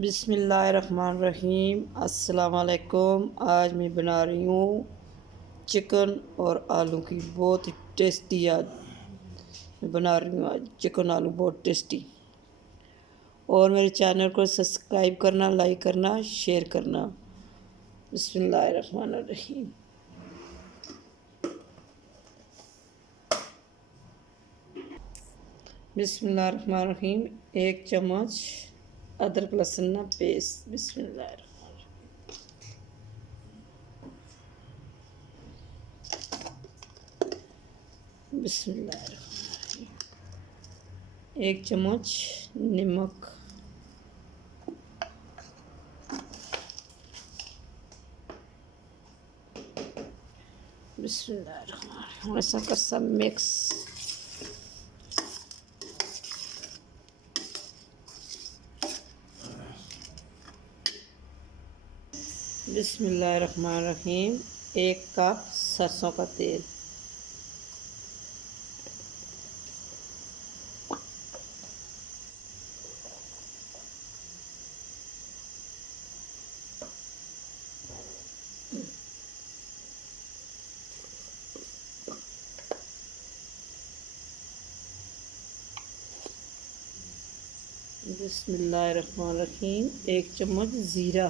बिस्मिल्लाहिर्रहमानिर्रहीम। अस्सलाम वालेकुम। आज मैं बना रही हूँ चिकन और आलू की बहुत ही टेस्टी। आज मैं बना रही हूँ आज चिकन आलू बहुत टेस्टी। और मेरे चैनल को सब्सक्राइब करना, लाइक करना, शेयर करना। बिस्मिल्लाहिर्रहमानिर्रहीम। बिस्मिल्लाहिर्रहमानिर्रहीम। 1 चम्मच अदरक लहसुन पेस्ट। बिस्मिल्लाहिर्रहमानिर्रहीम। बिस्मिल्लाहिर्रहमानिर्रहीम। 1 चम्मच नमक। बिस्मिल्लाहिर्रहमानिर्रहीम। ऐसा कर सब मिक्स। बिस्मिल्लाहिर्रहमानिर्रहीम। 1 कप सरसों का तेल। बिस्मिल्लाहिर्रहमानिर्रहीम। 1 चम्मच ज़ीरा।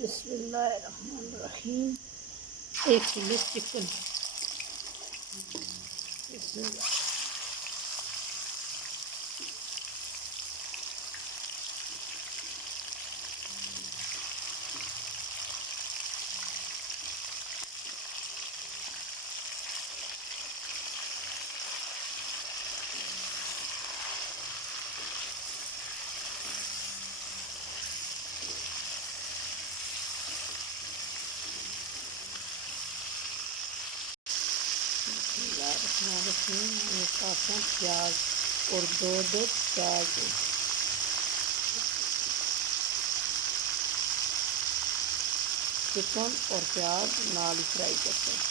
बिस्मिल्लाहिर्रहमानिर्रहीम। 1 किलो चिकन। बिस्मिल्लाह। बिस्मिल्लाहिर्रहमानिर्रहीम। प्याज और 2 प्याज। चिकन और प्याज नाल फ्राई करते हैं।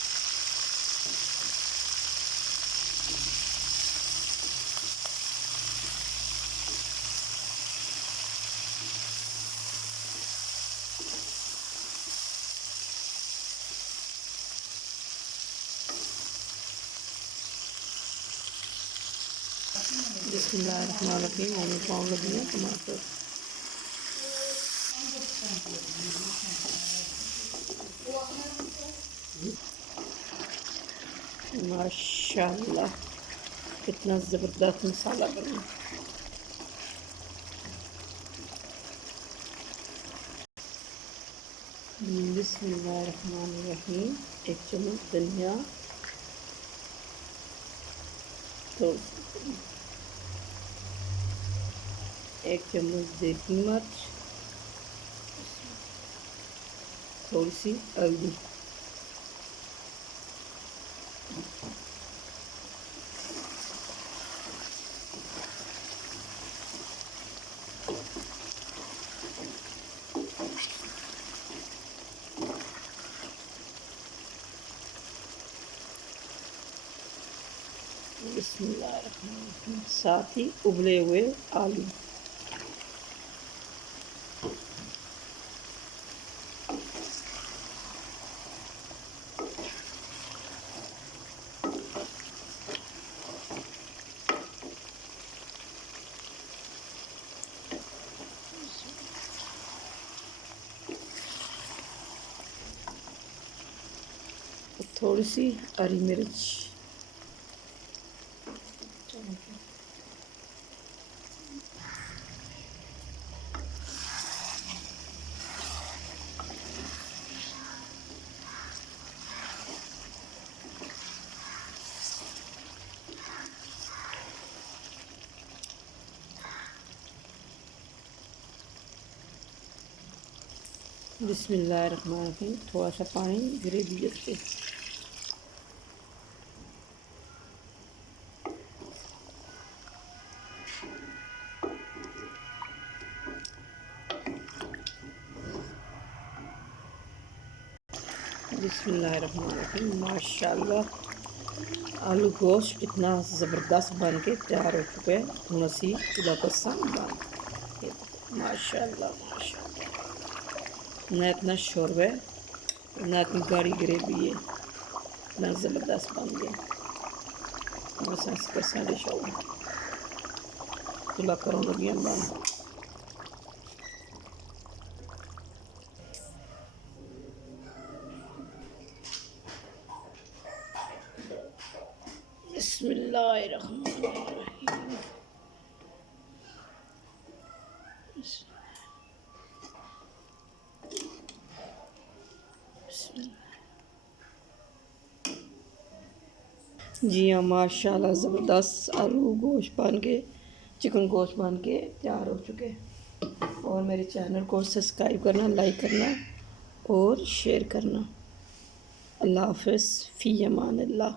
बिस्मिल्लाहिर्रहमानिर्रहीम। मैंने पाव लगी है टमाटर। माशाल्लाह कितना ज़बरदस्त मसाला बना। बिस्मिल्लाहिर्रहमानिर्रहीम। 1 चम्मच धनिया। थोड़ी सी 1 चम्मच देगी मिर्च। थोड़ी सी हल्दी। बिस्मिल्लाहिर्रहमानिर्रहीम। साथ ही उबले हुए आलू। थोड़ी सी हरी मिर्च। बिस्मिल्लाहिर्रहमानिर्रहीम। थोड़ा सा पानी ग्रेवी जैसे। बिस्मिल्लाहिर्रहमानिर्रहीम। माशाल्लाह आलू गोश्त इतना ज़बरदस्त बन के तैयार हो चुके हैं। हम असी चूल्हा पर सामान माशाल्लाह माशाल्लाह ना इतना शोरबा है ना इतनी गाढ़ी ग्रेवी है, इतना ज़बरदस्त बन गया। बस साढ़े शौक चूल्हा करो लगी बंद। बिस्मिल्लाहिर्रहमानिर्रहीम। जी हाँ माशाल्लाह ज़बरदस्त आलू गोश्त बन के चिकन गोश्त बन के तैयार हो चुके हैं। और मेरे चैनल को सब्सक्राइब करना, लाइक करना और शेयर करना। अल्लाह हाफ़िज़ फ़ी अमान अल्लाह।